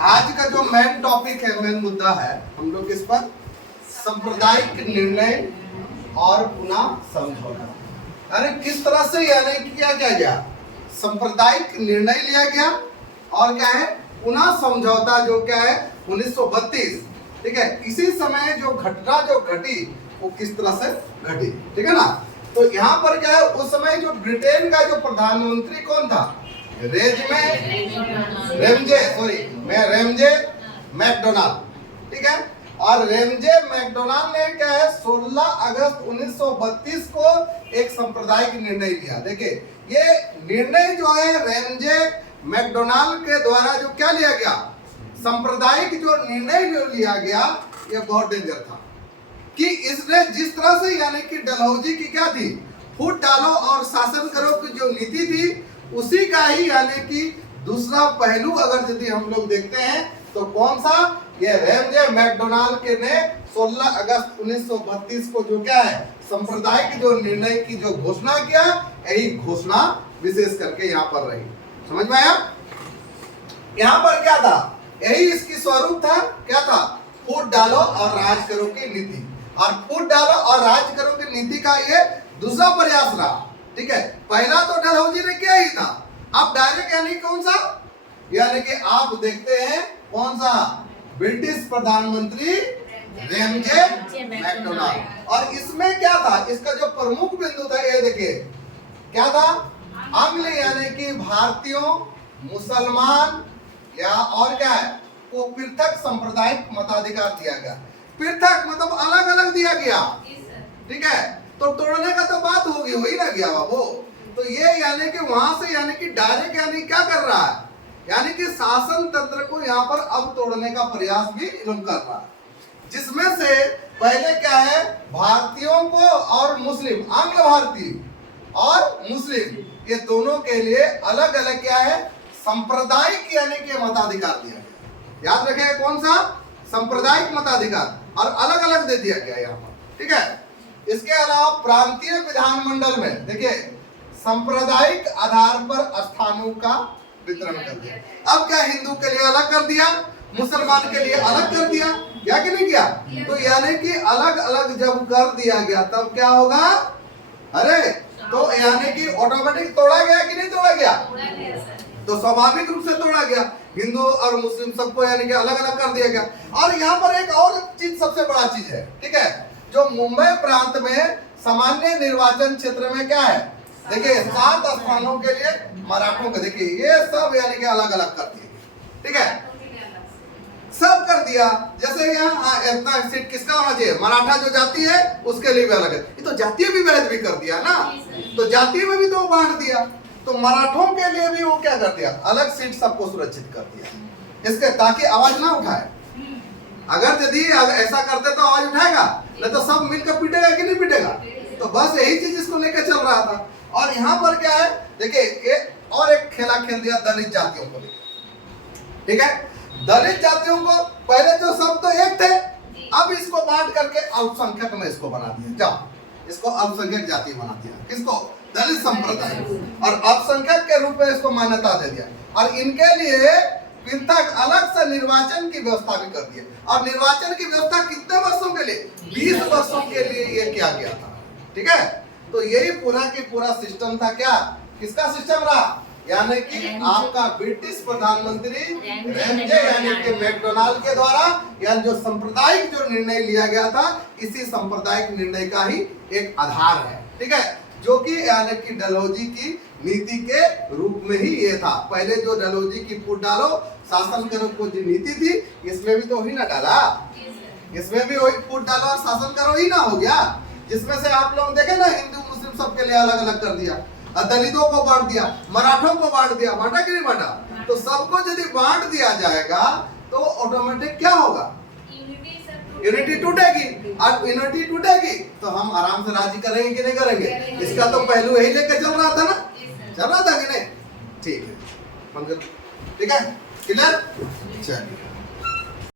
आज का जो मेन टॉपिक है, मेन मुद्दा है, हम लोग इस पर सांप्रदायिक निर्णय और पुनः समझौता। अरे किस तरह से यानी किया गया, सांप्रदायिक निर्णय लिया गया और क्या है पुनः समझौता, जो क्या है 1932, ठीक है। इसी समय जो घटना जो घटी वो किस तरह से घटी, ठीक है ना। तो यहाँ पर क्या है, उस समय जो ब्रिटेन का जो प्रधानमंत्री कौन था, रेमजे मैकडोनाल्ड, ठीक है। और रेमजे मैकडोनाल्ड ने क्या है 16 अगस्त 1932 को एक सांप्रदायिक निर्णय लिया। देखिए ये निर्णय जो है रेमजे मैकडोनाल्ड के द्वारा जो क्या लिया गया, सांप्रदायिक जो निर्णय जो लिया गया, ये बहुत डेंजर था कि इसने जिस तरह से यानी कि डलहौजी की क्या थी, फूट डालो और शासन करो की जो नीति थी, उसी का ही यानी कि दूसरा पहलू अगर यदि हम लोग देखते हैं तो कौन सा, ये रेमजे मैकडोनाल्ड के ने 16 अगस्त 1932 को जो क्या है सांप्रदायिक जो निर्णय की जो घोषणा किया, यही घोषणा विशेष करके यहाँ पर रही। समझ में आया? यहाँ पर क्या था, यही इसकी स्वरूप था, क्या था, फूट डालो और राज करो की नीति। और फूट डालो और राज करो की नीति का ये दूसरा प्रयास रहा, ठीक है। पहला तो डलहौजी ने किया ही था, अब डायरेक्ट यानी कौन सा, यानी कि आप देखते हैं कौन सा, ब्रिटिश प्रधानमंत्री रेमजे मैकडोनाल्ड। और इसमें क्या था, इसका जो प्रमुख बिंदु था, ये देखिए क्या था, आंग्ल यानी कि भारतीयों, मुसलमान या और क्या है को पृथक सांप्रदायिक मताधिकार दिया गया। पृथक मतलब अलग अलग दिया गया, ठीक है। तो तोड़ने का तो बात होगी, हो ही ना गया वो। तो ये यानी कि वहां से यानी कि डायरेक्ट यानी क्या कर रहा है, यानी कि शासन तंत्र को यहाँ पर अब तोड़ने का प्रयास भी लोग कर रहा है। जिसमें से पहले क्या है, भारतीयों को और मुस्लिम, आंग्ल भारतीय और मुस्लिम, ये दोनों के लिए अलग अलग क्या है सांप्रदायिक यानी कि मताधिकार दिया गया। याद रखें कौन सा, सांप्रदायिक मताधिकार, और अलग अलग दे दिया गया यहाँ पर, ठीक है। इसके अलावा प्रांतीय विधानमंडल में देखिए सांप्रदायिक आधार पर स्थानों का वितरण कर दिया। अब क्या हिंदू के लिए अलग कर दिया, मुसलमान के लिए अलग कर दिया, क्या कि नहीं किया। तो यानी कि अलग अलग जब कर दिया गया तब क्या होगा, अरे तो यानी कि ऑटोमेटिक तोड़ा गया कि नहीं तोड़ा गया, तो स्वाभाविक रूप से तोड़ा गया। हिंदू और मुस्लिम सबको यानी कि अलग अलग कर दिया गया। और यहाँ पर एक और चीज सबसे बड़ा चीज है, ठीक है, जो मुंबई प्रांत में सामान्य निर्वाचन क्षेत्र में क्या है, देखिए 7 स्थानों के लिए मराठों को, देखिए ये सब यानी कि अलग अलग कर दिए, ठीक है, सब कर दिया। जैसे यहाँ इतना सीट किसका होना चाहिए, मराठा जो जाति है उसके लिए भी अलग है, ये तो जातीय विभेद भी कर दिया ना, तो जातीय में भी तो बांट दिया। तो मराठों के लिए भी वो क्या कर दिया, अलग सीट सबको सुरक्षित कर दिया, इसके ताकि आवाज ना उठाए। अगर यदि ऐसा करते तो आवाज उठाएगा, नहीं तो सब मिलकर पीटेगा कि नहीं पीटेगा। तो बस यही चीज इसको लेकर चल रहा था। और यहाँ पर क्या है, देखिए और एक खेला खेल दिया दलित जातियों को लेकर, ठीक है। दलित जातियों को पहले जो सब तो एक थे, अब इसको बांट करके अल्पसंख्यक में इसको बना दिया, जाओ इसको अल्पसंख्यक जाति बना दिया, किसको, दलित संप्रदाय, और अल्पसंख्यक के रूप में इसको मान्यता दे दिया। और इनके लिए पृथक अलग से निर्वाचन की व्यवस्था भी कर दी। और निर्वाचन की व्यवस्था कितने वर्षों के लिए, 20 वर्षों के लिए ये किया गया था, ठीक है। तो यही पूरा की पूरा सिस्टम था, क्या किसका सिस्टम रहा, यानी कि आपका ब्रिटिश प्रधानमंत्री रेमजे यानी कि मैकडोनाल्ड के द्वारा, यानी जो सांप्रदायिक जो निर्णय लिया गया था, इसी सांप्रदायिक निर्णय का ही एक आधार है, ठीक है, जो कि यानी कि डलहौजी की नीति के रूप में ही ये था। पहले जो डलहौजी की फूट डालो शासन करो को जो नीति थी, इसमें भी तो वही ना डाला, इसमें भी वही फूट डालो और शासन करो ही ना हो गया। जिसमें से आप लोग देखे ना, हिंदू मुस्लिम सबके लिए अलग अलग कर दिया, दलितों को बांट दिया, मराठों को बांट दिया, बांटा कि नहीं बांटा। तो सबको यदि बांट दिया जाएगा तो ऑटोमेटिक क्या होगा, यूनिटी टूटेगी। और यूनिटी टूटेगी तो हम आराम से राज्य करेंगे कि नहीं करेंगे। इसका तो पहलू यही लेकर चल रहा था ना, चल रहा था कि नहीं, ठीक है, ठीक है, क्लियर, चलिए।